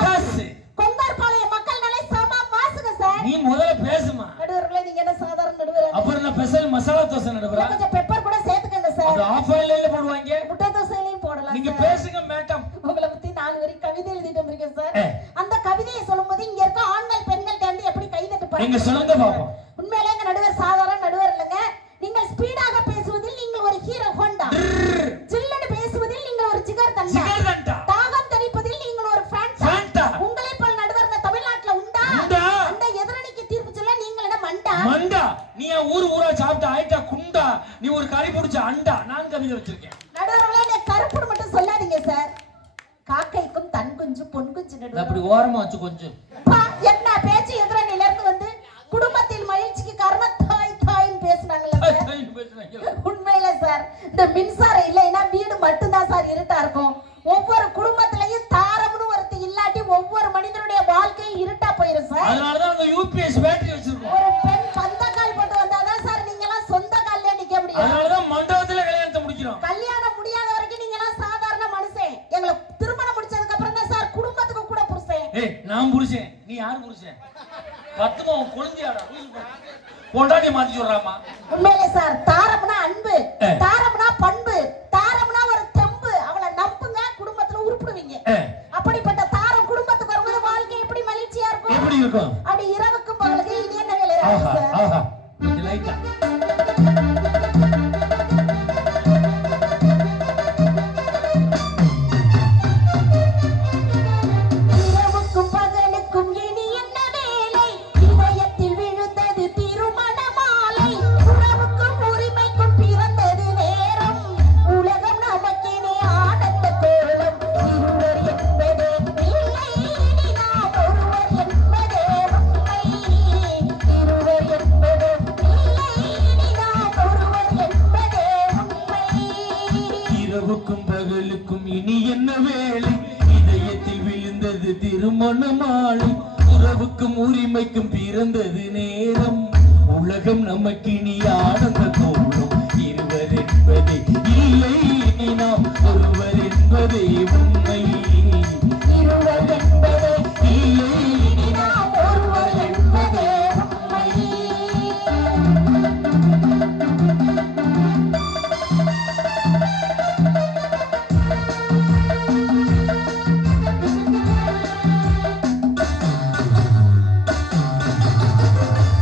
காசு. கொங்கார்பாளையம் மக்கள் நல்ல சம மாசுங்க சார். நீ முதல்ல பேசுமா. நடுவர்களே நீங்க என்ன சாதாரண நடுவர்? அப்புறம் நான் ஸ்பெஷல் மசாலா தோசை நடுவரா? கொஞ்சம் பெப்பர் கூட சேர்த்துக்கங்க சார். அது ஆஃப் ஆயில்ல போடுவாங்க. முட்டை தோசையிலயும் போடலாம். நீங்க பேசுங்க மேடம். உங்களை பத்தி 4 வரி கவிதை எழுதிட்டு வந்திருக்கேன் சார். அந்த கவிதையை சொல்லும்போது இங்க இருக்க ஆண்கள் பெண்கள் தாண்டி எப்படி கை தட்டு பாருங்க. நீங்க சொல்லுங்க பாப்போம். உண்மையிலே எங்க நடுவர் சாதாரண நடுவர் இல்லங்க. நீங்கள் ஸ்பீடாக பேசுவதில் நீங்கள் ஒரு ஹீரோ ஹோண்டா. சில்லடு பேசுவதில் நீங்கள் ஒரு ஜிகர் தண்டா. தாகம் தணிப்பதில் நீங்கள் ஒரு ஃபேண்டா. உங்களை போல் நடுவர் தமிழ்நாட்டுல உண்டா? அந்த எதிரணிக்கு தீர்ப்பு சொல்ல நீங்கள் என்ன மண்டா? மண்டா. நீ ஊரா சாப்பிட்ட ஆயிட்டா குண்டா. நீ ஒரு கறி புடிச்ச அண்டா. நான் கவிதை வச்சிருக்கேன். நடுவர்களே நீ கருப்பு மட்டும் சொல்லாதீங்க சார். காக்கைக்கும் தன் குஞ்சு பொன் குஞ்சு நடுவர். அப்படி ஓரமா வச்சு கொஞ்சம். என்ன பேச்சு எதிரணில இருந்து வந்து குடும்பத்தில் மகிழ்ச்சிக்கு காரணம் தாய் தாய்னு பேசுனாங்கல்ல சார். உண்மையில சார் இந்த மின்சாரம் இல்லைன்னா வீடு மட்டும்தான் சார் இருட்டா இருக்கும். ஒவ்வொரு குடும்பத்திலையும் தாரம்னு ஒருத்தி இல்லாட்டி ஒவ்வொரு மனிதனுடைய வாழ்க்கையும் இருட்டா போயிடும் சார். அதனாலதான் அந்த யூபிஎஸ் பேட்டரி வச்சிருக்கோம். ஒரு பெண் பந்த கால் போட்டு வந்தாதான் சார் நீங்க எல்லாம் சொந்த கால்ல நிக்க முடியும். அதனாலதான் மண்டபத்துல கல்யாணத்தை முடிக்கிறோம். கல்யாணம் முடியாத வரைக்கும் நீங்க எல்லாம் சாதாரண மனுஷன். எங்களை திருமணம் முடிச்சதுக்கு அப்புறம் தான் சார் குடும்பத்துக்கு கூட புருஷன். ஏய் நான் புருஷன். நீ யார் புருஷன்? பத்துமா கொழுந்தியாடா. பொண்டாட்டி மாத்தி சொல்றாமா. உண்மையிலே சார் தாரம்னா அன்பு, தாரம்னா பண்பு, தாரம்னா ஒரு தெம்பு. அவளை நம்புங்க குடும்பத்துல உருப்பிடுவீங்க. அப்படிப்பட்ட தாரம் குடும்பத்துக்கு வரும்போது வாழ்க்கை எப்படி மகிழ்ச்சியா இருக்கும்? எப்படி இருக்கும்? அப்படி இரவுக்கும் பகலுக்கு இது என்ன வேலை சார்? ஆஹா கொஞ்சம் லைட்டா இரவுக்கும் பகலுக்கும் இனி என்ன வேலை? இதயத்தில் விழுந்தது திருமண மாலை. உறவுக்கும் உரிமைக்கும் பிறந்தது நேரம். உலகம் நமக்கினே ஆனந்த கோலம். இருவர் என்பதே இல்லை இனி நாம் ஒருவர் என்பதே உண்மை. இருவர் என்பதே இல்லை இனி நாம் ஒருவர் என்பதே உண்மை. இரவுக்கும் பகலுக்கும் இனி என்ன வேலை? இதயத்தில் விழுந்தது திருமண மாலை. உறவுக்கும் உரிமைக்கும் பிறந்தது நேரம். உலகம் நமக்கினி ஆனந்த கோலம். இருவர் என்பதே இல்லை இனி நாம் ஒருவர் என்பதே உண்மை. இருவர் என்பதே இல்லை இனி நாம் ஒருவர் என்பதே உண்மை.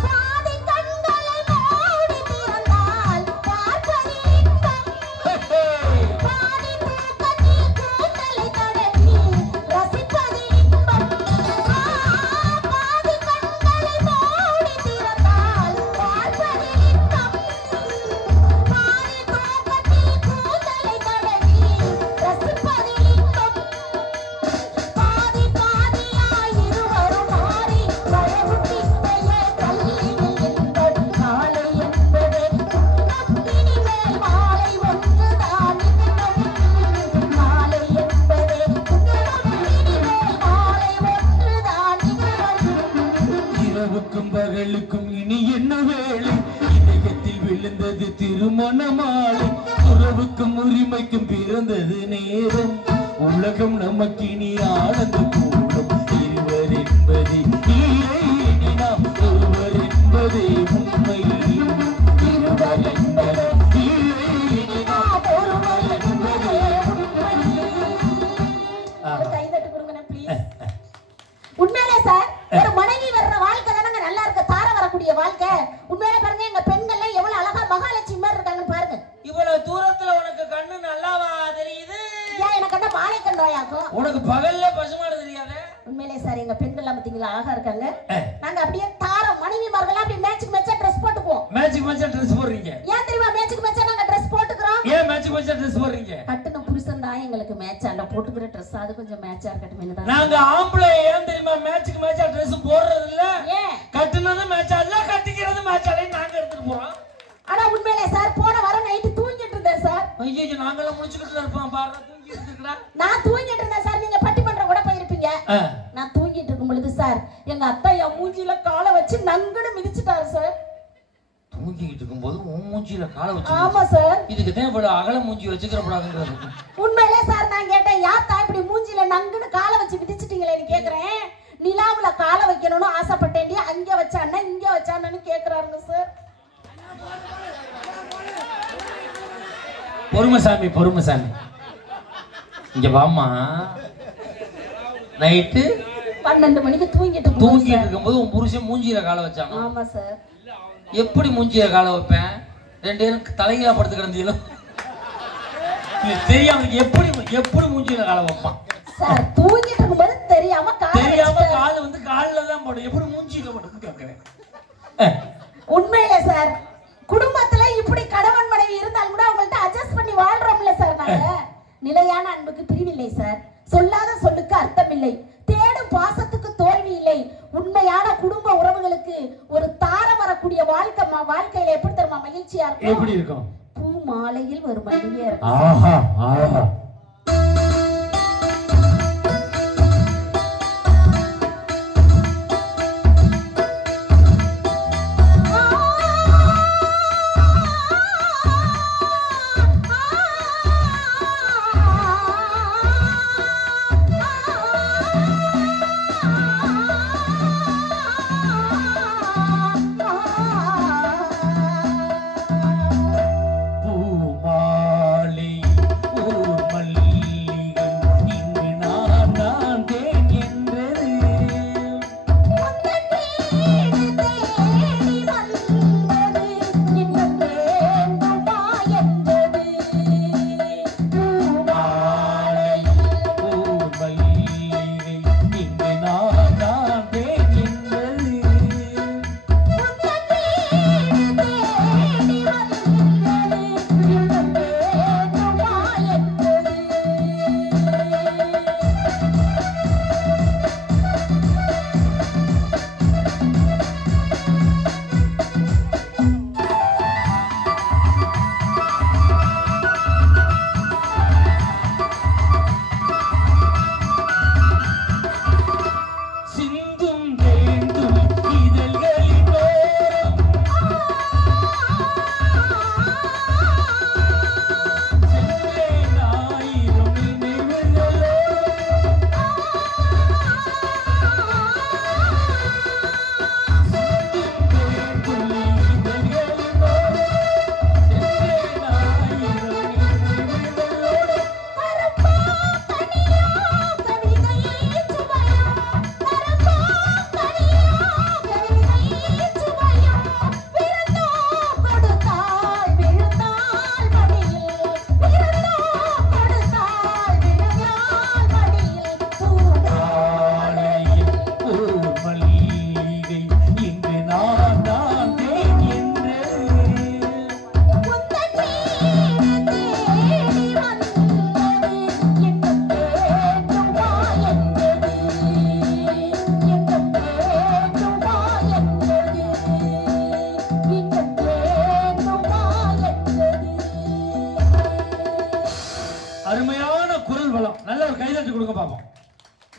பாதி கண்களை மூடி திறந்தால் பார்ப்பது இன்பம். பாதி தூக்கத்தில் கூந்தலை தடவி ரசிப்பது இன்பம். பாதி கண்களை மூடி திறந்தால் பார்ப்பது இன்பம். பாதி தூக்கத்தில் கூந்தலை தடவி ரசிப்பது இன்பம். பாதி பாதியாய் இருவரும் மாறி பயமுற்றிய கல்லினில் என்பது காலை என்பதே துன்பம். இனிமேல் மாலை ஒன்றுதான் இன்பம். மாலை என்பதே துன்பம். இனிமேல் மாலை ஒன்றுதான் இன்பம். இரவுக்கும் பகலுக்கும் இனி என்ன வேலை? இதயத்தில் விழுந்தது திருமண மாலை. உறவுக்கும் உரிமைக்கும் பிறந்தது நேரம். உலகம் நமக்கினி ஆனந்த கூடும். இருவர் என்பது இல்லை இனி நாம் ஒருவர் என்பதே உண்மை. இருவர் என்பது இல்லை இனி நாம் ஒருவர் என்பதே உண்மை. கை தட்டு கொடுங்க ப்ளீஸ். உண்மையிலே சார் ஒரு மனைவி வர்ற வாழ்க்கை தானங்க நல்லா இருக்கு. தார வரக்கூடிய வாழ்க்கை. உண்மையிலே பாருங்க எங்க பெண்கள் எவ்வளவு அழகா மகாலட்சுமி மாதிரி இருக்காங்கன்னு பாருங்க. இவ்வளவு தூரத்துல உனக்கு கண்ணு நல்லாவா தெரியுது? ஏன் எனக்கு என்ன மாலை கண்டோயாக்கும்? உனக்கு பகல்ல பசுமாடு தெரியாத? உண்மையிலே சார் எங்க பெண்கள் எல்லாம் பாத்தீங்களா அழகா இருக்காங்க. நாங்க அப்படியே தாரம் மனைவிமார்கள் அப்படியே மேட்சுக்கு மேட்சா ட்ரெஸ் போட்டுக்குவோம். மேட்சுக்கு மேட்சா ட்ரெஸ் போடுறீங்க? ஏன் தெரியுமா மேட்சுக்கு மேட்சா நாங்க ட்ரெஸ் போட்டுக்கிறோம்? ஏன் மேட்சுக்கு மேட்சா ட்ரெஸ் போடுறீங்க? கட்டுன புருஷன் தான் எங்களுக்கு மேட்ச் அல்ல. போட்டுக்கிற ட்ரெஸ் அது கொஞ்சம் மேட்சா இருக்கட்டும் தான். நாங்க ஆம்பளை ஏன் தெரியுமா மேட்சுக்கு மேட்சா ட்ரெஸ் போடுறது இல்ல? ஏன் கட்டுனது மேட்ச் அல்ல, கட்டிக்கிறது மேட்ச் அல்ல. நாங்க எடுத்துட்டு போறோம். ஆனா உண்மையிலே சார் போன வாரம் நைட்டு தூங்கிட்டு இருந்தேன் சார். ஐயோ நாங்களாம் முடிச்சுக்கிட்டு இருப்போம். பாரு தூங்கிட்டு இருக்கடா. நான் தூங்கிட்டு இருந்தேன் சார். நீங்க பட்டிமன்றம் கூட போயிருப்பீங்க. நான் தூங்கிட்டு இருக்கும் பொழுது சார் எங்க அத்தை என் மூஞ்சில காலை வச்சு நங்குன்னு மிதிச்சிட்டாரு சார். தூங்கிட்டு இருக்கும்போது உன் மூஞ்சில காலை வச்சு? ஆமா சார். இதுக்கு தேவைப்பட அகல மூஞ்சி வச்சுக்கிறப்படாதுன்றது. உண்மையிலே சார் நான் கேட்டேன் யாத்தா இப்படி மூஞ்சில நங்குன்னு காலை வச்சு மிதிச்சிட்டீங்களேன்னு கேக்குறேன். ஆசைப்பட்டேன்டி, அங்க வச்சானா இங்க வச்சானு கேக்குறாருங்க சார். பொறுமைசாமி பொறுமைசாமி இங்க வாமா. நைட்டு 12 மணிக்கு தூங்கிட்டு இருக்கும்போது உன் புருஷன் மூஞ்சியில காலை வச்சாங்க. ஆமா சார். எப்படி மூஞ்சியில காலை வைப்பேன்? 2 பேரும் தலைகீழா படுத்து கிடந்தீங்களோ தெரியாம எப்படி மூஞ்சியில காலை வைப்பான் சார்? தூங்கிட்டு இருக்கும்போது தெரியாம கால் வந்து கால்ல தான் போடும். எப்படி மூஞ்சியில போடுறது கேக்குறேன். உண்மையிலே சார், குடும்பத்துல இப்படி கணவன் மனைவி இருந்தாலும் கூட அவங்கள்ட்ட அட்ஜஸ்ட் பண்ணி வாழ்றோம்ல சார். நாங்க நிலையான அன்புக்கு பிரிவில்லை சார். சொல்லாத சொல்லுக்கு அர்த்தம் இல்லை. தேடும் பாசத்துக்கு தோல்வி இல்லை. உண்மையான குடும்ப உறவுகளுக்கு ஒரு தாரம் வரக்கூடிய வாழ்க்கையில எப்படி தெரியுமா மகிழ்ச்சியா இருக்கும்? எப்படி இருக்கும்? பூ மாலையில் ஒரு மல்லிகை இருக்கும். ஆஹா ஆஹா.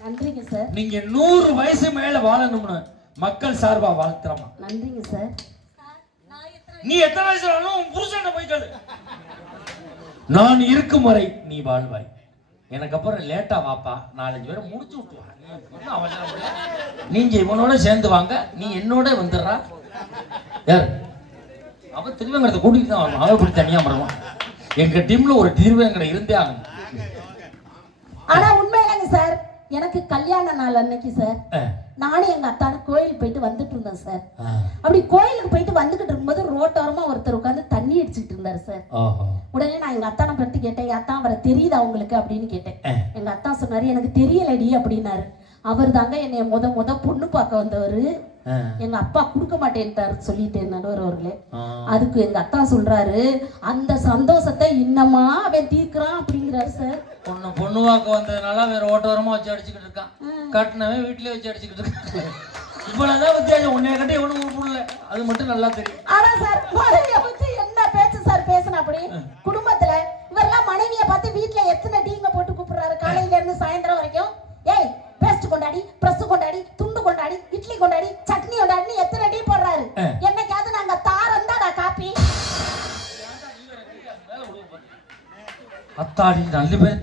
நன்றிங்க சார். நீங்க 100 வயசு மேல வாழணும்னு மக்கள் சார்பா வாழ்த்துறமா. நன்றிங்க சார். நீ எத்தனை வயசு ஆனாலும் உன் புருஷனை போய் கேளு. நான் இருக்கும் வரை நீ வாழ்வாய். எனக்கு அப்புறம் லேட்டா வாப்பா, 4-5 பேரை முடிச்சு விட்டுவா. நீங்க இவனோட சேர்ந்து வாங்க, நீ என்னோட வந்துடுறா. யார் அவ திருவேங்கடத்தை கூட்டிட்டு தான் வரணும். அவ இப்படி தனியா வருவான். எங்க டீம்ல ஒரு திருவேங்கடை இருந்தே ஆகணும். ஆனா உண்மையிலங்க சார், எனக்கு கல்யாண நாள் அன்னைக்கு சார் நானும் எங்க அத்தானும் கோயில் போயிட்டு வந்துட்டு இருந்தேன் சார். அப்படி கோயிலுக்கு போயிட்டு வந்துகிட்டு இருக்கும்போது ரோட்டோரமா ஒருத்தர் உட்காந்து தண்ணி அடிச்சுட்டு இருந்தாரு சார். உடனே நான் எங்க அத்தானை பத்தி கேட்டேன், அத்தா அவரை தெரியுதா உங்களுக்கு அப்படின்னு கேட்டேன். எங்க அத்தா சொன்னாரு, எனக்கு தெரியலடி அப்படின்னாரு. அவர் தாங்க என்னைய முத பொண்ணு பார்க்க வந்தவரு. எங்க அப்பா கொடுக்க மாட்டேன்ட்டாரு சொல்லிட்டேன் நடுவர் அவர்களே. அதுக்கு எங்க அத்தா சொல்றாரு, அந்த சந்தோஷத்தை இன்னமா அவன் தீர்க்கிறான் அப்படிங்கிறாரு சார். பொண்ணு வாக்க வந்ததுனால வேற ஓட்டோரமா வச்சு அடிச்சுக்கிட்டு இருக்கான். கட்டினவன் வீட்லயே வச்சு அடிச்சுக்கிட்டு இருக்கான். இவ்வளவுதான் வித்தியாசம். உன்னைய கட்டி எவனும் உருப்புடல, அது மட்டும் நல்லா தெரியும். ஆனா சார் மனைவிய பத்தி என்ன பேச்சு சார் பேசுன அப்படி? குடும்பத்துல இவரெல்லாம் மனைவிய பார்த்து வீட்டுல எத்தனை டீங்க போட்டு கூப்பிடுறாரு காலையில இருந்து சாயந்தரம் வரைக்கும். ஏய் பேஸ்ட் கொண்டாடி, பிரஸ் கொண்டாடி, துண்டு கொண்டாடி, இட்லி கொண்டாடி, சட்னி கொண்டாடி எத்தனை டீ போடுறாரு. என்னைக்காவது நாங்க தாரம் தான் காப்பி. அத்தாடி நல்ல பேர்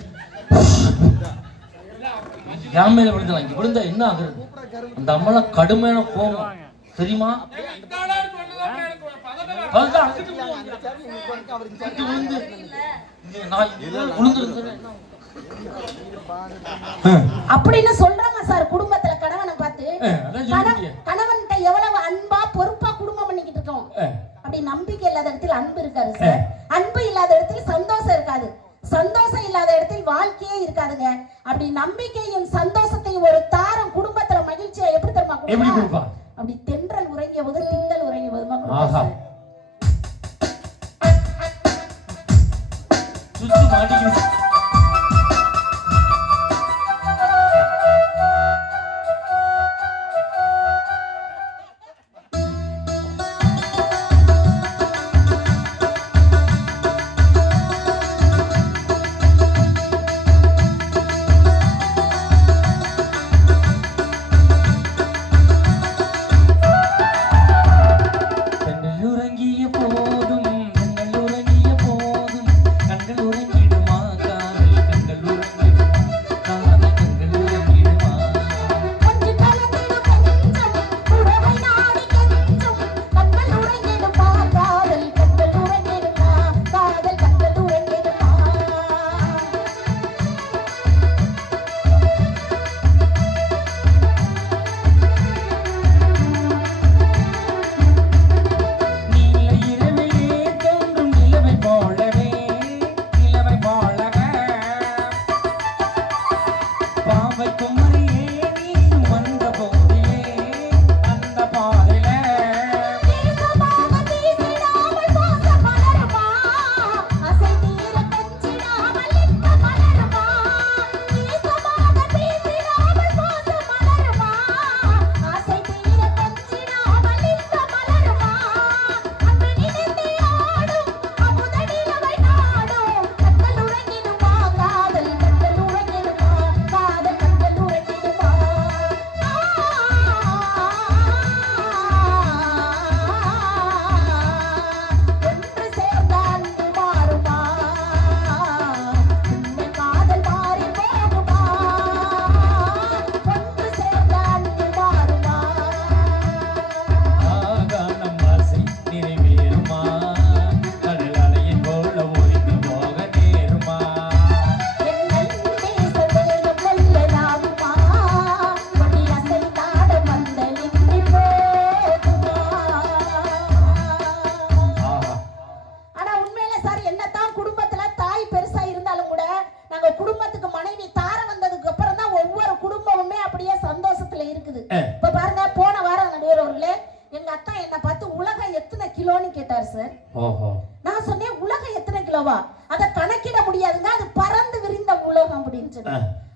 என் மேல விழுந்தலாம். இங்க விழுந்தா என்ன ஆகுறது? அந்த அம்மாலாம் கடுமையான கோபம் தெரியுமா? அப்படின்னு சொல்றாங்க சார். குடும்பத்துல கணவனை பார்த்து கணவன்கிட்ட எவ்வளவு அன்பா பொறுப்பா குடும்பம் பண்ணிக்கிட்டு இருக்கோம். அப்படி நம்பிக்கை இல்லாத இடத்துல அன்பு இருக்காது சார். அன்பு இல்லாத இடத்துல சந்தோஷம் இருக்காது. சந்தோஷம் இல்லாத இடத்தில் வாழ்க்கையே இருக்காதுங்க. அப்படி நம்பிக்கையும் சந்தோஷத்தையும் ஒரு தாரம் குடும்பத்துல மகிழ்ச்சியா எப்படி தருமா? அப்படி தென்றல் உறங்கிய போது திங்கள் உறங்கிய போதுமா?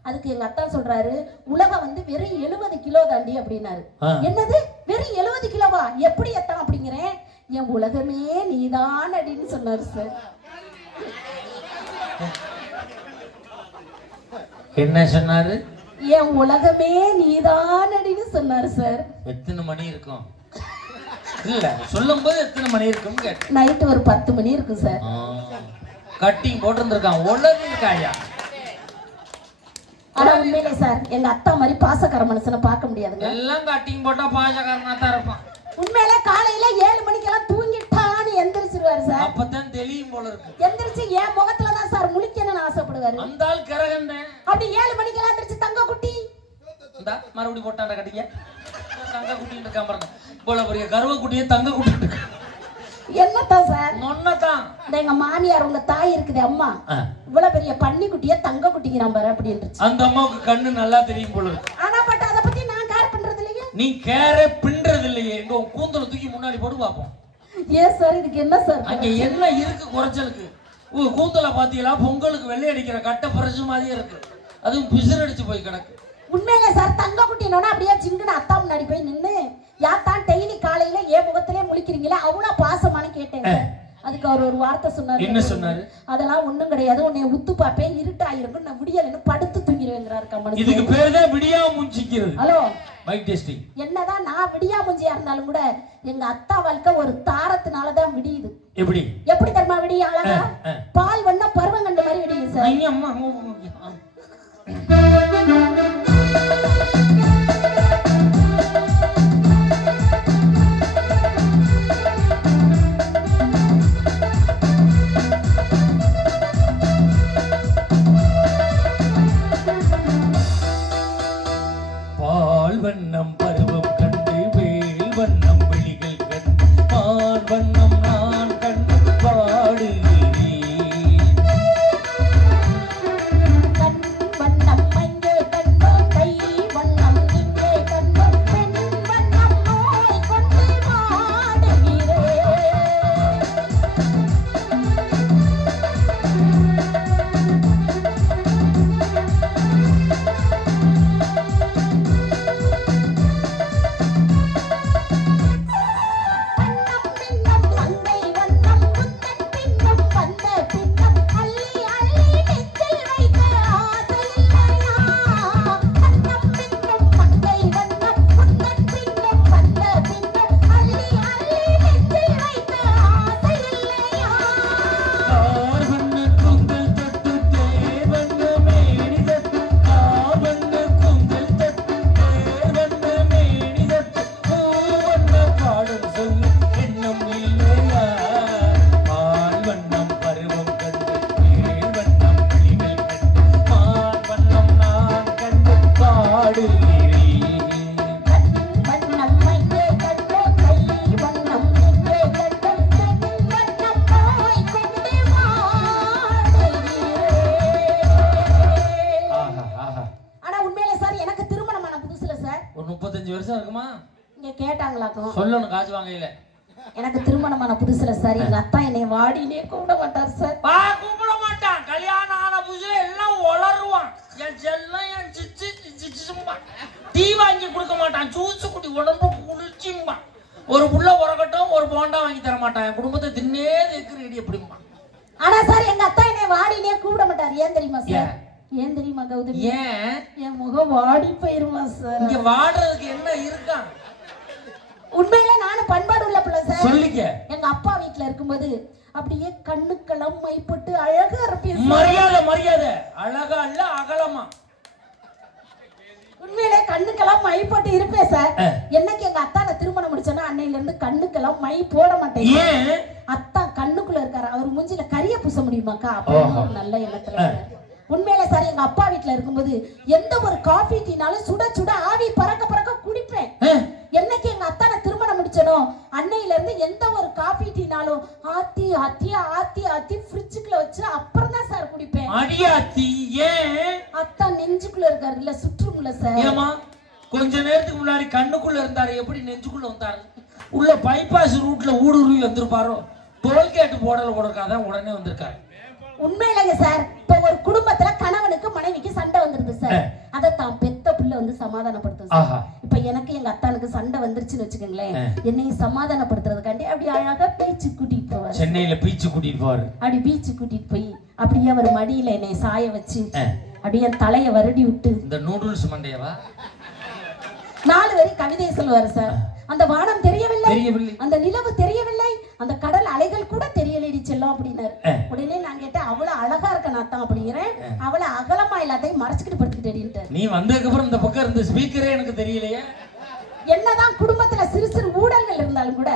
அதுக்கு எங்க அத்தா சொல்றாரு, உலகம் வந்து வெறும் 70 கிலோ தாண்டி அப்படின்னாரு. என்னது வெறும் 70 கிலோவா? எப்படி அத்தா அப்படிங்கிறேன். என் உலகமே நீதான் அப்படின்னு சொன்னாரு சார். என்ன சொன்னாரு? என் உலகமே நீதான் அப்படின்னு சொன்னாரு சார். எத்தனை மணி இருக்கும்? இல்ல சொல்லும் போது எத்தனை மணி இருக்கும் கேட்டேன். நைட் ஒரு 10 மணி இருக்கும் சார். கட்டிங் போட்டிருந்திருக்கான், உலகம் இருக்காயா? ஆனா உண்மையிலே சார் எங்க அத்தா மாதிரி பாசக்கார மனுஷனை பார்க்க முடியாதுங்க. எல்லாம் கட்டிங் போட்டா பாசக்காரனா தான் இருப்பான். உண்மையிலே காலையில 7 மணிக்கெல்லாம் தூங்கிட்டான்னு எந்திரிச்சிருவாரு சார். அப்பதான் தெரியும் போல இருக்கு. எந்திரிச்சு என் முகத்துல தான் சார் முழிக்கணும்னு ஆசைப்படுவாரு. அந்த ஆள் கரகண்ட அப்படி 7 மணிக்கெல்லாம் எந்திரிச்சு தங்க குட்டி இந்தா மறுபடியும் போட்டாண்ட கட்டிங்க. தங்க குட்டின்னு இருக்கான் பாருங்க. இவ்வளவு பெரிய கருவ குட்டியே தங்க குட்டி என்னத்தான் சார்? நொன்னதான். எங்க மாமியார் உங்க தாய் இருக்குது அம்மா, இவ்வளவு பெரிய பன்னி குட்டிய தங்க குட்டிக்கிறான் பாரு அப்படின்னு. அந்த அம்மாவுக்கு கண்ணு நல்லா தெரியும் போல இருக்கு. ஆனா பட் அத பத்தி நான் கேர் பண்றது இல்லையே. நீ கேரே பின்றது இல்லையே. எங்க கூந்தல தூக்கி முன்னாடி போட்டு பாப்போம். ஏன் சார் இதுக்கு என்ன சார்? அங்க என்ன இருக்கு குறைச்சலுக்கு? உங்க கூந்தல பாத்தீங்களா? பொங்கலுக்கு வெள்ளை அடிக்கிற கட்ட பறிச்சு மாதிரியே இருக்கு. அதுவும் பிசிறு அடிச்சு போய் கிடக்கு. உண்மையிலே சார் தங்க குட்டினோட அப்படியே சிங்குன்னு அத்தா முன்னாடி போய் நின்னு யாத்தான் டெய்லி காலையில ஏன் முகத்திலே முழிக்கிறீங்களா அவ்வளவு பாசமானு கேட்டேன். அதுக்கு அவர் ஒரு வார்த்தை சொன்னாரு. என்ன சொன்னாரு? அதெல்லாம் ஒண்ணும் கிடையாது, உன்னை உத்து பாப்பேன், இருட்டாயிருக்கும், நான் விடியலன்னு படுத்து தூங்கிடுவேங்கிறாரு கம்மன். இதுக்கு பேர் தான் விடியா முஞ்சிக்கிறது. Hello mic testing. என்னதான் நான் விடியா முஞ்சியா இருந்தாலும் கூட எங்க அத்தா வாழ்க்கை ஒரு தாரத்தினாலதான் விடியுது. எப்படி எப்படி தெரியுமா விடிய? அழகா பால் வண்ண பருவம் கண்ட மாதிரி விடியுது சார். வண்ணம் பருவம் கண்டு வேல் வண்ணம் விழிகள் கண்டு மான் வண்ணம் நான் கண்டு பாடுகிறேன். சொல்லணும் காசு வாங்கல. எனக்கு திருமணமான புதுசுல சார் எங்க அத்தா என்னை வாடினே கூப்பிட மாட்டார் சார். கூப்பிட மாட்டான். கல்யாணம் ஆன புதுசுல எல்லாம் உளருவான். என் செல்லம் என் சிச்சு சிச்சும்பா. டீ வாங்கி கொடுக்க மாட்டான். ஜூஸ் குடி உடம்பு குளிர்ச்சிம்பா. ஒரு புள்ள உறக்கட்டும் ஒரு போண்டா வாங்கி தர மாட்டான். என் குடும்பத்தை தின்னே இருக்கிறீடி எப்படிம்பா. ஆனா சார் எங்க அத்தா என்னை வாடினே கூப்பிட மாட்டார். ஏன் தெரியுமா சார்? ஏன் தெரியுமா கௌதமி? ஏன்? என் முகம் வாடி போயிருமா சார். இங்க வாடுறதுக்கு என்ன இருக்கா? உண்மையில நானும் பண்பாடு உள்ள பிள்ளை சார். சொல்லிக்க. எங்க அப்பா வீட்டுல இருக்கும்போது அப்படியே கண்ணுக்கெல்லாம் மை போட்டு அழகா இருப்பேன். மரியாதை மரியாதை. அழகா இல்ல அகலமா. உண்மையிலே கண்ணுக்கெல்லாம் மை போட்டு இருப்பேன் சார். என்னைக்கு எங்க அத்தான திருமணம் முடிச்சோன்னா அன்னையில இருந்து கண்ணுக்கெல்லாம் மை போட மாட்டேன். ஏன்? அத்தா கண்ணுக்குள்ள இருக்காரு. அவர் மூஞ்சில கரிய பூச முடியுமாக்கா? அப்ப நல்ல எண்ணத்துல. உண்மையில சார் எங்க அப்பா வீட்டுல இருக்கும்போது எந்த ஒரு காஃபி டீனாலும் சுட சுட ஆவி பறக்க பறக்க குடிப்பேன். என்னைக்கு எங்க அத்தான திருமணம் முடிச்சனோ அன்னையில இருந்து எந்த ஒரு காஃபி டீனாலும் ஆத்தி ஆத்தி ஆத்தி ஆத்தி ஃப்ரிட்ஜுக்குள்ள வச்சு அப்புறம் தான் சார் குடிப்பேன். அடியாத்தி. ஏன்? அத்தா நெஞ்சுக்குள்ள இருக்காரு இல்ல சுற்றுமுல சார். ஏமா கொஞ்ச நேரத்துக்கு முன்னாடி கண்ணுக்குள்ள இருந்தாரு, எப்படி நெஞ்சுக்குள்ள வந்தாரு? உள்ள பைபாஸ் ரூட்ல ஊடுருவி வந்திருப்பாரோ. டோல்கேட் போடல போடுறக்காதான் உடனே வந்திருக்காரு. உண்மையிலங்க சார் இப்ப ஒரு குடும்பத்துல கணவனுக்கு மனைவிக்கு சண்டை வந்துருது சார். அதை தான் பெத்த பிள்ளை வந்து சமாதானப்படுத்துது சார். இப்ப எனக்கு எங்க அத்தானுக்கு சண்டை வந்துருச்சுன்னு வச்சுக்கோங்களேன், என்னையும் சமாதானப்படுத்துறதுக்காண்டி அப்படி அழகா பீச்சு கூட்டிட்டு போவார். சென்னையில பீச்சு கூட்டிட்டு போவாரு. அப்படி பீச்சு கூட்டிட்டு போய் அப்படியே அவர் மடியில என்னை சாய வச்சு அப்படியே தலைய வருடி விட்டு இந்த நூடுல்ஸ் மண்டையவா 4 வரி கவிதை சொல்லுவாரு சார். அந்த வானம் தெரியவில்லை, அந்த நிலவு தெரியவில்லை, அந்த கடல் அலைகள் கூட தெரியலடி செல்லம் அப்படின்னாரு. உடனே நான் கேட்டேன், அவ்வளவு அழகா இருக்க நான் அப்படிங்கிறேன், அவளை அகலமா எல்லாத்தையும் மறைச்சிக்கிட்டு படுத்துக்கிட்டேன். நீ வந்ததுக்கு அப்புறம் இந்த பக்கம் இருந்த ஸ்பீக்கரே எனக்கு தெரியலையே. என்னதான் குடும்பத்துல சிறு சிறு ஊழல்கள் இருந்தாலும் கூட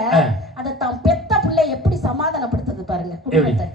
அதை தான் பெத்த பிள்ளை எப்படி சமாதானப்படுத்துது பாருங்க குடும்பத்தை.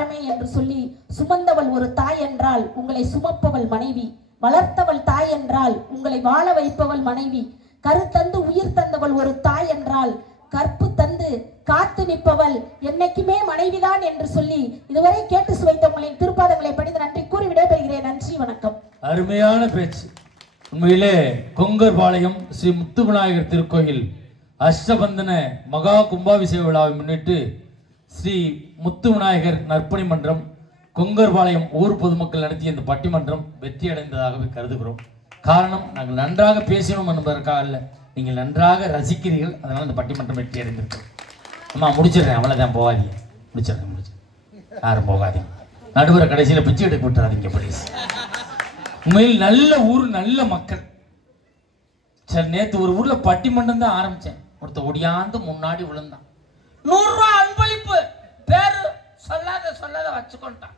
பாரமே என்று சொல்லி சுமந்தவள் ஒரு தாய் என்றால் உங்களை சுமப்பவள் மனைவி, வளர்த்தவள் தாய் என்றால் உங்களை வாழ வைப்பவள் மனைவி, கருத்தந்து உயிர் தந்தவள் ஒரு தாய் என்றால் கற்பு தந்து காத்து நிற்பவள் என்னைக்குமே மனைவிதான் என்று சொல்லி இதுவரை கேட்டு சுவைத்தவங்களின் திருப்பாதங்களை படித்து நன்றி கூறி விடைபெறுகிறேன். நன்றி, வணக்கம். அருமையான பேச்சு. உண்மையிலே கொங்கர்பாளையம் ஸ்ரீ முத்து விநாயகர் திருக்கோயில் அஷ்டபந்தன மகா கும்பாபிஷேக விழாவை முன்னிட்டு ஸ்ரீ முத்து விநாயகர் நற்பணி மன்றம் கொங்கர்பாளையம் ஊர் பொதுமக்கள் நடத்திய இந்த பட்டிமன்றம் வெற்றி அடைந்ததாகவே கருதுகிறோம். காரணம், நாங்கள் நன்றாக பேசினோம் என்பதற்காக அல்ல, நீங்கள் நன்றாக ரசிக்கிறீர்கள், அதனால் இந்த பட்டிமன்றம் வெற்றி அடைந்திருக்கிறோம். அம்மா முடிச்சிடுறேன், அவ்வளோதான், போகாதீங்க, முடிச்சிடுறேன், யாரும் போகாதீங்க, நடுவரை கடைசியில் பிச்சை எடுக்க விட்டுறாதீங்க ப்ளீஸ். உண்மையில் நல்ல ஊர், நல்ல மக்கள். சரி, நேற்று ஒரு ஊர்ல பட்டிமன்றம் தான் ஆரம்பிச்சேன், ஒருத்த ஒடியாந்து முன்னாடி விழுந்தான். 100 ரூபா அன்பளிப்பு, பேரு சொல்லாத வச்சுக்கொண்டான்.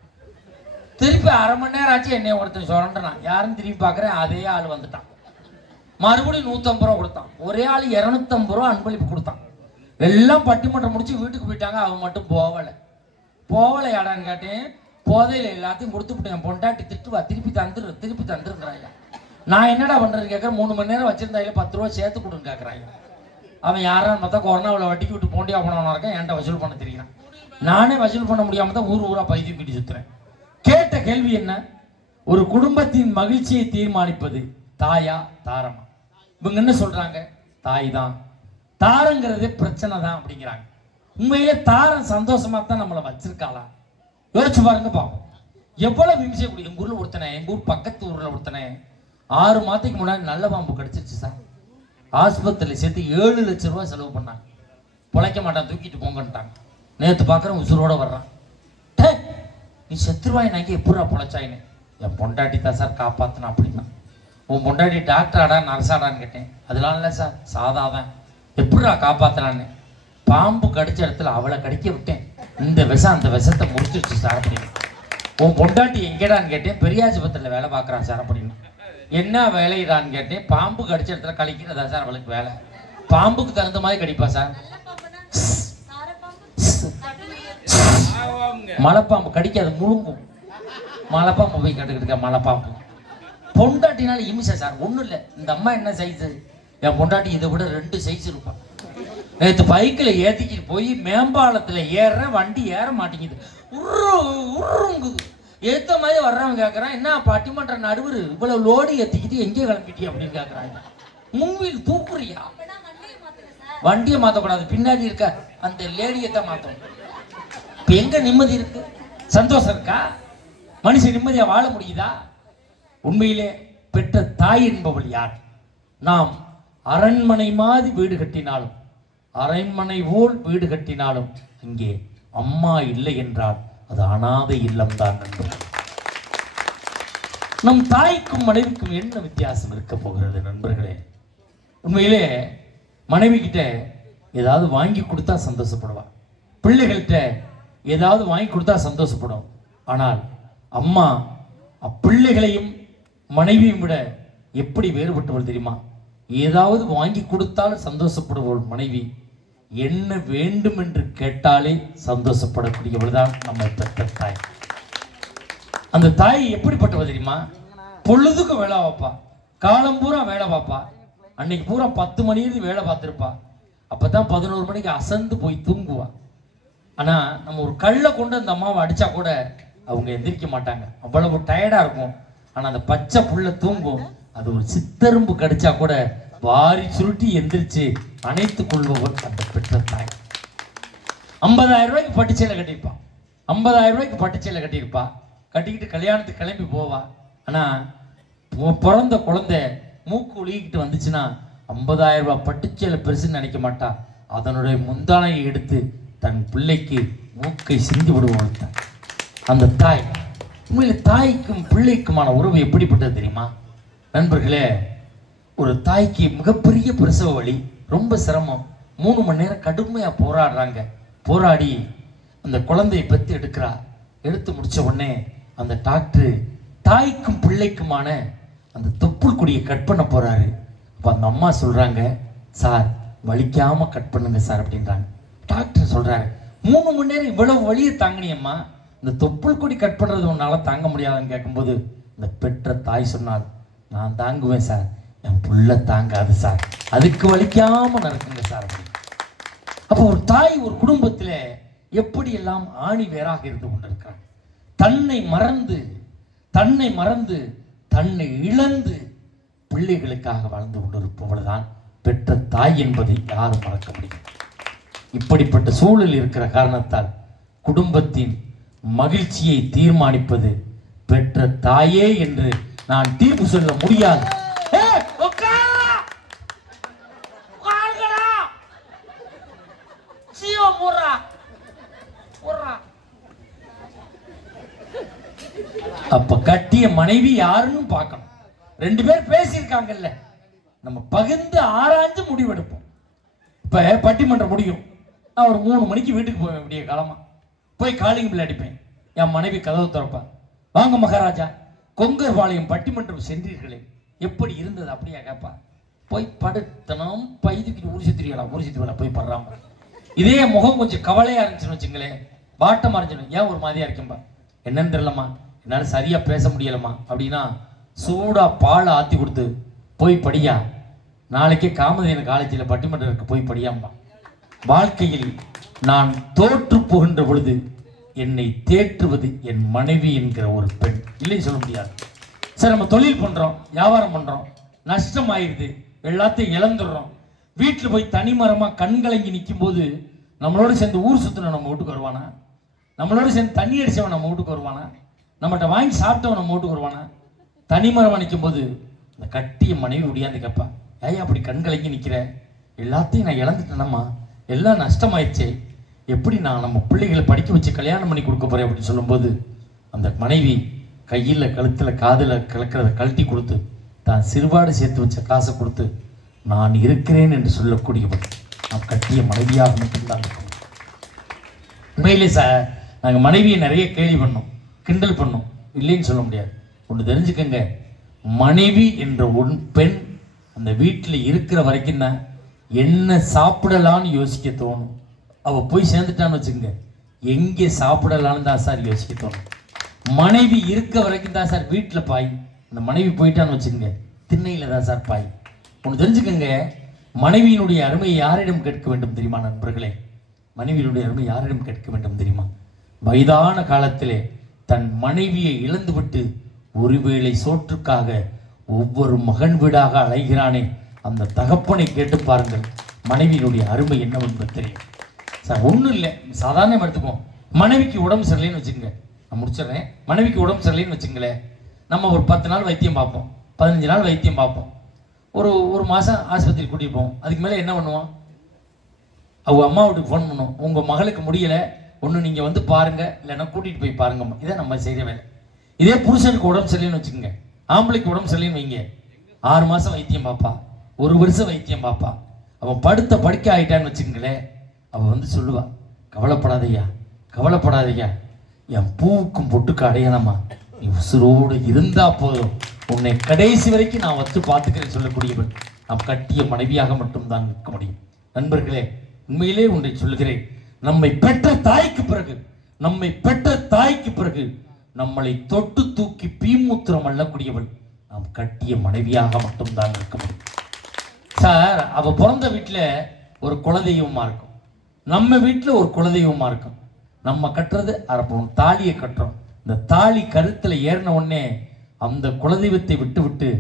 திருப்பி அரை மணி நேரம் ஆச்சு, என்னை ஒருத்தன் சுரண்டான். யாரும் திரும்பி பார்க்குறேன், அதே ஆள் வந்துட்டான். மறுபடியும் 150 ரூபா கொடுத்தான். ஒரே ஆள் 250 ரூபா அன்பளிப்பு கொடுத்தான். எல்லாம் பட்டிமன்றம் முடிச்சு வீட்டுக்கு போயிட்டாங்க. அவன் மட்டும் போகலை யாடான்னு கேட்டேன். போதையில் எல்லாத்தையும் கொடுத்துட்டு என் பொண்டாட்டி திட்டுவா, திருப்பி தந்துருங்கிறாங்க. நான் என்னடா பண்ணுறேன்னு கேட்குறேன். 3 மணி நேரம் வச்சிருந்தாங்க, 10 ரூபா சேர்த்து கொடுன்னு கேட்குறாங்க. அவன் யாரான்னு பார்த்தா கொரோனாவில் வட்டிக்கு விட்டு போண்டியா போனவனா இருக்கேன், என்கிட்ட வசூல் பண்ண தெரியும். நானே வசூல் பண்ண முடியாமல் தான் ஊரா பைத்தியம் கிட்டி சுற்றுறேன். கேட்ட கேள்வி என்ன, ஒரு குடும்பத்தின் மகிழ்ச்சியை தீர்மானிப்பது தாயா தாரமா? இவங்க என்ன சொல்றாங்க, தாய் தான். தாரங்கிறது பிரச்சனை தான் அப்படிங்கிறாங்க. உண்மையிலே தாரம் சந்தோஷமா தான் நம்மளை வச்சிருக்காளா? யோசிச்சு பாருங்க பாப்போம். எவ்வளவு விமர்சை கூடிய எங்க ஊர்ல ஒருத்தனை, எங்க ஊர் பக்கத்து ஊர்ல ஒருத்தனை 6 மாதத்துக்கு முன்னாடி நல்ல பாம்பு கடிச்சிருச்சு சார். ஆஸ்பத்திரியில் சேர்த்து 7 லட்சம் ரூபாய் செலவு பண்ணாங்க. பொழைக்க மாட்டான், தூக்கிட்டு போங்கன்ட்டாங்க. நேற்று பார்க்குறேன் உசுரோட வர்றான். நீ செத்துருவாய், நாக்கி எப்படா பொழைச்சாயின்னு. என் பொண்டாட்டி தான் சார் காப்பாத்தினா அப்படின்னா. உன் பொண்டாட்டி டாக்டராடா நர்ஸாடான்னு கேட்டேன். அதெல்லாம் இல்லை சார், சாதாதான். எப்படா காப்பாத்தினான்னு. பாம்பு கடிச்ச இடத்துல அவளை கடிக்க விட்டேன், இந்த விஷம் அந்த விஷத்தை முடிச்சிருச்சு சார் அப்படின்னு. உன் பொண்டாட்டி எங்கேடான்னு கேட்டேன். பெரியாஸ்பத்திரியில் வேலை பார்க்குறான் சார் அப்படின்னு. என்ன வேலையிடான்னு கேட்டேன். பாம்பு கடிச்ச இடத்துல கழிக்கிறதா சார் அவளுக்கு வேலை. பாம்புக்கு தகுந்த மாதிரி கடிப்பா சார். மலைப்பாம்பு கடிக்காது, முழுங்கும். மலைப்பாம்பு போய் கட்டுக்கிட்டு மலைப்பாம்பு. பொண்டாட்டினால இமிசை சார், ஒன்றும் இல்லை. இந்த அம்மா என்ன சைஸு, என் பொண்டாட்டி இதை விட 2 சைஸ் இருப்பான். நேற்று பைக்கில் ஏற்றிக்கிட்டு போய் மேம்பாலத்தில் ஏறுறேன், வண்டி ஏற மாட்டேங்குது, உருங்குது. ஏற்ற மாதிரி வர்றவங்க கேட்குறான், என்ன பட்டிமன்ற நடுவர் இவ்வளவு லோடு ஏற்றிக்கிட்டு எங்கே கிளம்பிட்டியா அப்படின்னு கேட்குறாங்க. மூவியில் தூக்குறியா? வண்டியை மாற்றக்கூடாது, பின்னாடி இருக்க அந்த லேடியை தான் மாற்றணும். இப்போ எங்க நிம்மதி இருக்கு, சந்தோஷம் இருக்கா? மனுஷன் நிம்மதியா வாழ முடியுதா? உண்மையிலே பெற்ற தாய் என்பவள் யார்? நாம் அரண்மனை மாதிரி வீடு கட்டினாலும், அரண்மனை போல் வீடு கட்டினாலும் இங்கே அம்மா இல்லை என்றால் அது அனாதை இல்லம் தான். நண்பர்கள், நம் தாய்க்கும் மனைவிக்கும் என்ன வித்தியாசம் இருக்க போகிறது நண்பர்களே? உண்மையிலே மனைவி கிட்ட ஏதாவது வாங்கி கொடுத்தா சந்தோஷப்படுவா, பிள்ளைகள்கிட்ட ஏதாவது வாங்கி கொடுத்தா சந்தோஷப்படும். ஆனால் அம்மா பிள்ளைகளையும் மனைவியும் விட எப்படி வேறுபட்டவள் தெரியுமா? ஏதாவது வாங்கி கொடுத்தாலும் சந்தோஷப்படுவள் மனைவி, என்ன வேண்டும் என்று கேட்டாலே சந்தோஷப்படக்கூடியவள் தான் நம்ம பெற்ற தாய். அந்த தாய் எப்படிப்பட்டவள் தெரியுமா? பொழுதுக்கு வேலை பார்ப்பா, காலம் பூரா வேலை பார்ப்பா, அன்னைக்கு பூரா 10 மணிக்கு வேலை பார்த்துருப்பா. அப்பதான் 11 மணிக்கு அசந்து போய் தூங்குவா. ஆனா நம்ம ஒரு கல்லை கொண்டு அந்த அம்மாவை அடிச்சா கூட அவங்க எந்திரிக்க மாட்டாங்க, அவ்வளவு டயர்டா இருக்கும். ஆனா அந்த பச்சை புள்ள தூங்கும். அது ஒரு சித்தரும்பு கடிச்சா கூட வாரி சுருட்டி எந்திரிச்சு அணைத்துக் கொள்பவர் அந்த பெற்ற தாய். 50,000 ரூபாய்க்கு பட்டுச்சேலை கட்டியிருப்பா, 50,000 ரூபாய்க்கு பட்டுச்சேலை கட்டியிருப்பா, கட்டிக்கிட்டு கல்யாணத்துக்கு கிளம்பி போவா. ஆனா பிறந்த குழந்தை மூக்கு ஒழுகிக்கிட்டு வந்துச்சுன்னா 50,000 ரூபாய் பட்டுச்சேலை பெருசுன்னு நினைக்க மாட்டா. அதனுடைய முந்தானையை எடுத்து தன் பிள்ளைக்கு மூக்கை சிந்தி விடுவான் அந்த தாய். உண்மையில தாய்க்கும் பிள்ளைக்குமான உறவு எப்படிப்பட்டது தெரியுமா நண்பர்களே? ஒரு தாய்க்கு மிகப்பெரிய பிரசவ வலி, ரொம்ப சிரமம். 3 மணி நேரம் கடுமையா போராடுறாங்க. போராடி அந்த குழந்தையை பெற்று எடுக்கிறா. எடுத்து முடிச்ச உடனே அந்த டாக்டர் தாய்க்கும் பிள்ளைக்குமான அந்த தொப்புள் கொடியை கட் பண்ண போறாரு. அப்ப அந்த அம்மா சொல்றாங்க, சார் வலிக்காம கட் பண்ணுங்க சார் அப்படின்றாங்க. டாக்டர் சொல்றாரு, 3 மணி நேரம் இவ்வளவு வலியை தாங்கினியம்மா, இந்த தொப்புள் கொடி கட் பண்ணுறது உன்னால தாங்க முடியாதுன்னு கேட்கும்போது இந்த பெற்ற தாய் சொன்னால், நான் தாங்குவேன் சார், என் புள்ள தாங்காது சார், அதுக்கு வலிக்காம நடக்குங்க சார். அப்போ ஒரு தாய் ஒரு குடும்பத்தில் எப்படியெல்லாம் ஆணி வேறாக இருந்து கொண்டிருக்கிறார். தன்னை மறந்து தன்னை இழந்து பிள்ளைகளுக்காக வாழ்ந்து கொண்டிருப்பவள்தான் பெற்ற தாய் என்பதை யாரும் மறக்க முடியும். இப்படிப்பட்ட சூழல் இருக்கிற காரணத்தால் குடும்பத்தின் மகிழ்ச்சியை தீர்மானிப்பது பெற்ற தாயே என்று நான் தீர்ப்பு சொல்ல முடியாது. அப்ப கட்டிய மனைவி யாருன்னு பார்க்கணும். 2 பேர் பேசியிருக்காங்கல்ல, நம்ம பகிர்ந்து ஆராய்ந்து முடிவெடுப்போம். இப்ப பட்டிமன்றம் முடியும், நான் ஒரு 3 மணிக்கு வீட்டுக்கு போவேன். விடிய காலமா போய் காலிங் பில் அடிப்பேன். என் மனைவி கதவு திறப்பேன். வாங்க மகாராஜா, கொங்கர்பாளையம் பட்டிமன்றம் சென்றீர்களே, எப்படி இருந்தது அப்படியா கேட்பா. போய் படுத்தனம் பைதுக்கு ஊர் போய் படுறாம. இதே முகம் கொஞ்சம் கவலையா இருந்துச்சுன்னு வச்சுங்களேன், வாட்டமா இருந்துச்சு, ஏன் ஒரு மாதிரியா இருக்கும்பா, என்னன்னு தெரியலம்மா, என்னால சரியா பேச முடியலம்மா அப்படின்னா சூடா பாலை ஆத்தி கொடுத்து போய் படியா, நாளைக்கே காமதேன காலேஜில் பட்டிமன்றத்துக்கு போய் படியாம்மா. வாழ்க்கையில் நான் தோற்று போகின்ற பொழுது என்னை தேற்றுவது என் மனைவி என்கிற ஒரு பெண். இல்லைன்னு சொல்ல முடியாது. சார், நம்ம தொழில் பண்றோம், வியாபாரம் பண்றோம், நஷ்டம் ஆயிடுது, எல்லாத்தையும் இழந்துடுறோம். வீட்டில் போய் தனிமரமா கண்கலங்கி நிற்கும் போது நம்மளோட சேர்ந்து ஊர் சுத்தின நம்ம வீட்டுக்கு வருவானா? நம்மளோட சேர்ந்து தண்ணி அடிச்சவன் நம்ம வீட்டுக்கு வருவானா? நம்மகிட்ட வாங்கி சாப்பிட்டவன் நம்ம வீட்டுக்கு வருவானா? தனிமரமா நிற்கும் போது இந்த கட்டிய மனைவி முடியாது கேட்பா, ஏன் அப்படி கண்கலங்கி நிற்கிற? எல்லாத்தையும் நான் இழந்துட்டேனம்மா, எல்லாம் நஷ்டமாயிடுச்சே, எப்படி நான் நம்ம பிள்ளைகளை படிக்க வச்சு கல்யாணம் பண்ணி கொடுக்க போறேன் அப்படின்னு சொல்லும்போது அந்த மனைவி கையில் கழுத்தில் காதில் கலக்கிறத கழட்டி கொடுத்து தான் சிறுபாடு சேர்த்து வச்ச காசை கொடுத்து நான் இருக்கிறேன் என்று சொல்லக்கூடியவள் நாம் கட்டிய மனைவியாக மட்டும்தான் இருக்கும். உண்மையிலே சார், நாங்கள் மனைவியை நிறைய கேள்வி பண்ணோம், கிண்டல் பண்ணோம், இல்லைன்னு சொல்ல முடியாது. ஒன்று தெரிஞ்சுக்கங்க, மனைவி என்ற ஒரு பெண் அந்த வீட்டில் இருக்கிற வரைக்கும் தான் என்ன சாப்பிடலான்னு யோசிக்க தோணும். அவள் போய் சேர்ந்துட்டான்னு வச்சுக்கோங்க, எங்கே சாப்பிடலான்னு தான் சார் யோசிக்க தோணும். மனைவி இருக்க வரைக்கும் தான் சார் வீட்டில் பாய், அந்த மனைவி போயிட்டான்னு வச்சுக்கோங்க திண்ணையில் தான் சார் பாய். ஒன்று தெரிஞ்சுக்கங்க, மனைவியினுடைய அருமை யாரிடம் கேட்க வேண்டும் தெரியுமா நண்பர்களே? மனைவியினுடைய அருமை யாரிடம் கேட்க வேண்டும் தெரியுமா? வயதான காலத்திலே தன் மனைவியை இழந்துவிட்டு ஒருவேளை சோற்றுக்காக ஒவ்வொரு மகன் வீடாக அலைகிறானே, அந்த தகப்பனை கேட்டு பாருங்கள், மனைவியினுடைய அருமை என்னவென்பது தெரியும். சார், ஒன்றும் இல்லை, சாதாரண எடுத்துக்குவோம். மனைவிக்கு உடம்பு சரியில்லைன்னு வச்சுக்கோங்க, நான் முடிச்சிடுறேன். மனைவிக்கு உடம்பு சரியில்லைன்னு வச்சுங்களேன், நம்ம ஒரு 10 நாள் வைத்தியம் பார்ப்போம், 15 நாள் வைத்தியம் பார்ப்போம், ஒரு மாதம் ஆஸ்பத்திரி கூட்டிகிட்டு போவோம். அதுக்கு மேலே என்ன பண்ணுவோம்? அவங்க அம்மா வீட்டுக்கு ஃபோன் பண்ணுவோம், உங்கள் மகளுக்கு முடியலை, ஒன்று நீங்கள் வந்து பாருங்கள், இல்லைன்னா கூட்டிகிட்டு போய் பாருங்கம்மா. இதை நம்ம செய்கிற வேலை. இதே புருஷனுக்கு உடம்பு சரியில்லைன்னு வச்சுக்கோங்க, ஆம்பளைக்கு உடம்பு சரியில்லைன்னு வைங்க, 6 மாதம் வைத்தியம் பார்ப்பா, 1 வருஷம் வைத்தியம் பார்ப்பா. அவன் படுத்த படுக்க ஆகிட்டான்னு வச்சுக்கங்களேன், அவள் வந்து சொல்லுவா, கவலைப்படாதையா கவலைப்படாதையா, என் பூவுக்கும் பொட்டுக்கு அடையணமா, நீ உசுரோடு இருந்தா போதும், உன்னை கடைசி வரைக்கும் நான் வச்சு பார்த்துக்கிறேன் சொல்லக்கூடியவன் நாம் கட்டிய மனைவியாக மட்டும்தான் நிற்க முடியும். நண்பர்களே, உண்மையிலே ஒன்றை சொல்லுகிறேன், நம்மை பெற்ற தாய்க்கு பிறகு நம்மளை தொட்டு தூக்கி பீமூத்திரம் அள்ளக்கூடியவள் நாம் கட்டிய மனைவியாக மட்டும்தான் இருக்க முடியும். சார், அவ பிறந்த வீட்டில் ஒரு குலதெய்வமா இருக்கும், நம்ம வீட்டில் ஒரு குலதெய்வமா இருக்கும். நம்ம கட்டுறது அரப்போம், தாலியை கட்டுறோம். இந்த தாலி கருத்துல ஏறின உடனே அந்த குலதெய்வத்தை விட்டு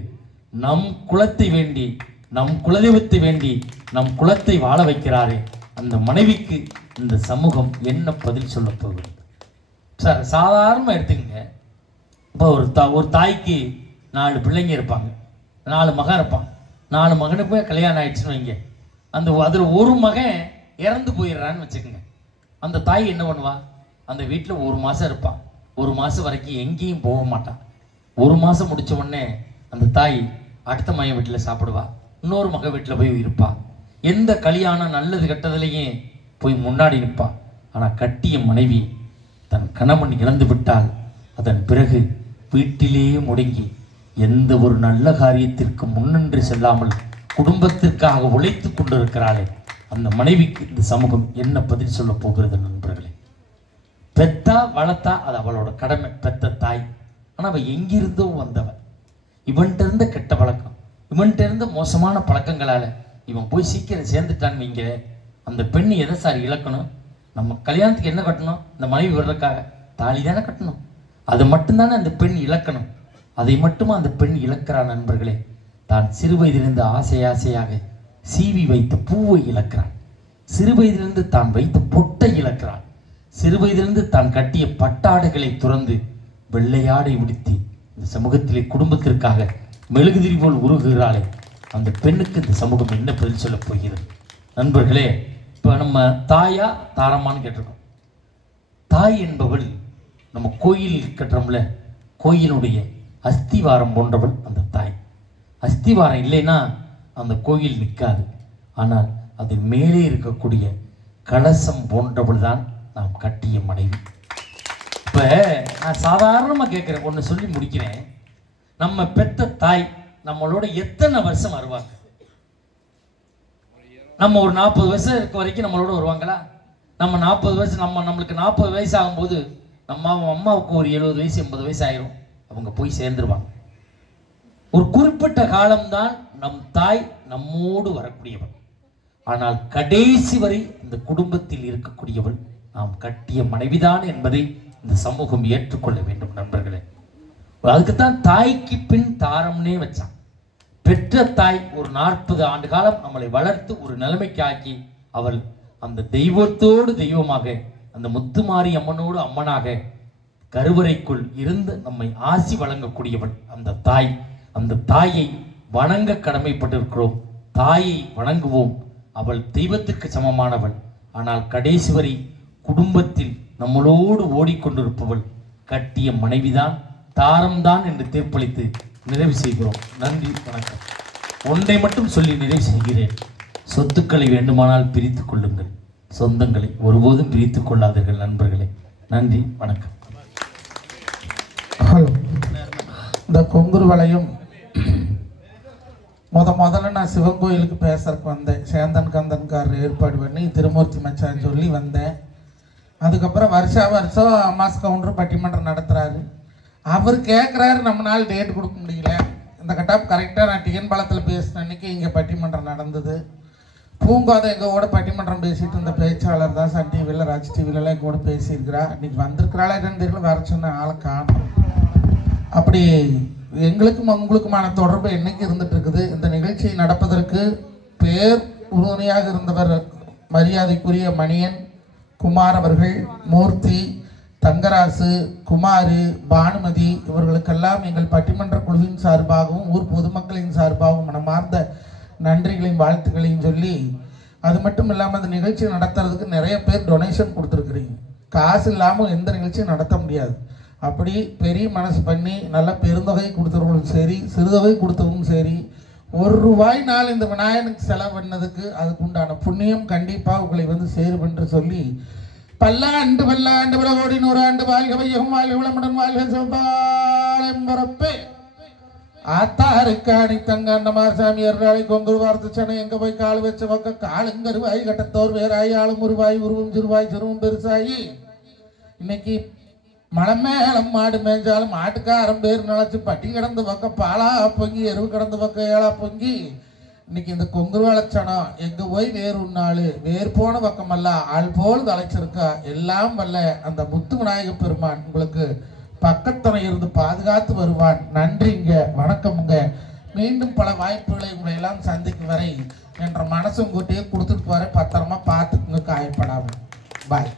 நம் குலத்தை வேண்டி நம் குலத்தை வாழ வைக்கிறாரே, அந்த மனைவிக்கு இந்த சமூகம் என்ன பதில் சொல்ல போகிறது? சார், சாதாரணமாக எடுத்துக்கங்க. இப்போ ஒரு தாய்க்கு 4 பிள்ளைங்க இருப்பாங்க, 4 மகன் இருப்பான். 4 மகனுக்கு கல்யாணம் ஆயிடுச்சுன்னு வைங்க, அதில் ஒரு மகன் இறந்து போயிடுறான்னு வச்சுக்கோங்க. அந்த தாய் என்ன பண்ணுவா? அந்த வீட்டில் 1 மாதம் இருப்பான், 1 மாதம் வரைக்கும் எங்கேயும் போக மாட்டான். 1 மாதம் முடித்த உடனே அந்த தாய் அடுத்த மகன் வீட்டில் சாப்பிடுவா, இன்னொரு மகன் வீட்டில் போய் இருப்பா. எந்த கல்யாணம் நல்லது கெட்டதுலையும் போய் முன்னாடி நிற்பா. ஆனால் கட்டிய மனைவி தன் கணவன் இழந்து விட்டால் அதன் பிறகு வீட்டிலேயே முடங்கி எந்த ஒரு நல்ல காரியத்திற்கு முன்னின்று செல்லாமல் குடும்பத்திற்காக உழைத்து கொண்டிருக்கிறாளே, அந்த மனைவிக்கு இந்த சமூகம் என்ன பதில் சொல்ல போகிறது நண்பர்களே? பெத்தா வளர்த்தா அது அவளோட கடமை, பெத்த தாய். ஆனா அவ எங்கிருந்தோ வந்தவன். இவன்கிட்ட இருந்த கெட்ட பழக்கம், இவன்கிட்ட இருந்த மோசமான பழக்கங்களால இவன் போய் சீக்கிரம் சேர்ந்துட்டான்னு வைங்க, அந்த பெண் எதை சார் இழக்கணும்? நம்ம கல்யாணத்துக்கு என்ன கட்டணும்? இந்த மனைவி வர்றதுக்காக தாலி தானே கட்டணும். அது மட்டும்தானே அந்த பெண் இழக்கணும். அதை மட்டுமா அந்த பெண் இழக்கிறான் நண்பர்களே. தான் சிறு வயதிலிருந்து ஆசையாக சீவி வைத்த பூவை இழக்கிறான். சிறு வயதிலிருந்து தான் வைத்த பொட்டை இழக்கிறான். சிறு வயதிலிருந்து தான் கட்டிய பட்டாடைகளை துறந்து வெள்ளையாடை உடுத்தி இந்த சமூகத்திலே குடும்பத்திற்காக மெழுகுதிரி போல் உருகுகிறாளே, அந்த பெண்ணுக்கு இந்த சமூகம் என்ன பதில் சொல்ல போகிறது? நண்பர்களே, இப்போ நம்ம தாயா தாரமான்னு கேட்டிருக்கோம். தாய் என்பவள் நம்ம கோயில் கட்டுறோம்ல, கோயிலுடைய அஸ்திவாரம் போன்றவள் அந்த தாய். அஸ்திவாரம் இல்லைன்னா அந்த கோயில் நிற்காது. ஆனால் அது மேலே இருக்கக்கூடிய கலசம் போன்றவள் தான் நாம் கட்டிய மனைவி. இப்போ நான் சாதாரணமாக கேட்குறேன், ஒன்று சொல்லி முடிக்கிறேன். நம்ம பெத்த தாய் நம்மளோட எத்தனை வருஷம் வருவாங்க? நம்ம ஒரு 40 வருஷம் இருக்க வரைக்கும் நம்மளோட வருவாங்களா? நம்ம 40 வருஷம் நம்மளுக்கு 40 வயசு ஆகும்போது நம்ம அம்மாவுக்கு ஒரு 70 வயசு 80 வயசு ஆயிரும், அவங்க போய் சேர்ந்துருவாங்க. ஒரு குறிப்பிட்ட காலம்தான் நம் தாய் நம்மோடு வரக்கூடியவள். ஆனால் கடைசி வரை இந்த குடும்பத்தில் இருக்கக்கூடியவள் நாம் கட்டிய மனைவிதான் என்பதை இந்த சமூகம் ஏற்றுக்கொள்ள வேண்டும் நண்பர்களே. அதுக்குத்தான் தாய்க்கு பின் தாரம்னே வச்சான். பெற்ற தாய் ஒரு 40 ஆண்டு காலம் நம்மளை வளர்த்து ஒரு நிலைமைக்கு ஆக்கி அவள் அந்த தெய்வத்தோடு தெய்வமாக, அந்த முத்துமாரி அம்மனோடு அம்மனாக கருவறைக்குள் இருந்து நம்மை ஆசி வழங்கக்கூடியவள் அந்த தாய். அந்த தாயை வணங்க கடமைப்பட்டிருக்கிறோம். தாயை வணங்குவோம். அவள் தெய்வத்திற்கு சமமானவள். ஆனால் கடைசி வரை குடும்பத்தில் நம்மளோடு ஓடிக்கொண்டிருப்பவள் கட்டிய மனைவிதான், தாரம்தான் என்று தீர்ப்பளித்து நிறைவு செய்கிறோம். நன்றி, வணக்கம். ஒன்றை மட்டும் சொல்லி நிறைவு செய்கிறேன். சொத்துக்களை வேண்டுமானால் பிரித்துக் கொள்ளுங்கள், சொந்தங்களை ஒருபோதும் பிரித்துக் கொள்ளாதீர்கள் நண்பர்களே. நன்றி, வணக்கம். இந்த கொங்குரு வளையம் முதல்ல நான் சிவன் கோயிலுக்கு பேசுறதுக்கு வந்தேன். சேந்தன் கந்தன்கார் ஏற்பாடு பண்ணி திருமூர்த்தி மச்சான் சொல்லி வந்தேன். அதுக்கப்புறம் வருஷம் அம்மாஸ் கவுண்டர் பட்டிமன்றம் நடத்துகிறாரு. அவர் கேட்குறாரு, நம்மளால் டேட் கொடுக்க முடியல. இந்த கட்டாப் கரெக்டாக நான் டிஎன் பாலத்தில் பேசின அன்றைக்கி இங்கே பட்டிமன்றம் நடந்தது. பூங்கோதை எங்களோட பட்டிமன்றம் பேசிகிட்டு இருந்த பேச்சாளர் தான் சன் டிவியில், ராஜ் டிவிலெலாம் எங்கூட பேசியிருக்கிறா. இன்றைக்கி வந்திருக்கிறாளா என்னன்னு தெரியல, வர சொன்ன ஆளை காணும். அப்படி எங்களுக்கும் உங்களுக்குமான தொடர்பு என்னைக்கு இருந்துட்டு இருக்குது. இந்த நிகழ்ச்சி நடப்பதற்கு பேர் உறுதுணையாக இருந்தவர் மரியாதைக்குரிய மணியன், குமார் அவர்கள், மூர்த்தி, தங்கராசு, குமார், பானுமதி இவர்களுக்கெல்லாம் எங்கள் பட்டிமன்ற குழுவின் சார்பாகவும் ஊர் பொதுமக்களின் சார்பாகவும் மனமார்ந்த நன்றிகளையும் வாழ்த்துக்களையும் சொல்லி, அது மட்டும் இல்லாமல் அந்த நிகழ்ச்சி நடத்துறதுக்கு நிறைய பேர் டொனேஷன் கொடுத்துருக்குறீங்க. காசு இல்லாமல் எந்த நிகழ்ச்சியும் நடத்த முடியாது. அப்படி பெரிய மனசு பண்ணி நல்ல பெருந்தொகை கொடுத்தவங்களும் சரி, சிறுதொகை கொடுத்தவங்களும் சரி, ₹1 இந்த விநாயகனுக்கு செலவு பண்ணதுக்கு அதுக்கு உண்டான புண்ணியம் கண்டிப்பாக உங்களை வந்து சேரும் என்று சொல்லி, பல்லாண்டு பல்லாண்டு பல கோடி 100 ஆண்டு வாழ்க வையகம் வாழ்க வளமுடன் வாழ்க செவ்வாழம்பரப்பே ஆத்தாருக்காணி தங்காண்டமார் சாமியார் நாளை கொங்குரு வார்த்து சனை எங்க போய் கால் வச்ச பக்கம் காலுங்கருவாய் கட்டத்தோர் வேறாய் ஆளும் உருவாய் உருவம் சிறுவாய் சிறுவம் பெருசாயி இன்னைக்கு மலை மேலம் மாடு மேய்ஞ்சாலும் மாட்டுக்காரம் பேர் நினைச்சு பட்டி கிடந்த பக்கம் பாலா பொங்கி எருவு கிடந்த பக்கம் ஏழா பொங்கி இன்னைக்கு இந்த கொங்குரு வளச்சனம் எங்க போய் வேறு உன்னாள் வேறு போன பக்கமல்ல ஆள் போல் தலைச்சிருக்கா. எல்லாம் வல்ல அந்த முத்து விநாயக பெருமான் உங்களுக்கு பக்கத்தனை இருந்து பாதுகாத்து வருவான். நன்றிங்க, வணக்கமுங்க. மீண்டும் பல வாய்ப்புகளை உங்களை எல்லாம் சந்திக்கும் வரை என்ற மனசும் கூட்டியே கொடுத்துட்டு போற, பத்திரமா பார்த்துக்குங்க, காயப்படாம. பாய்.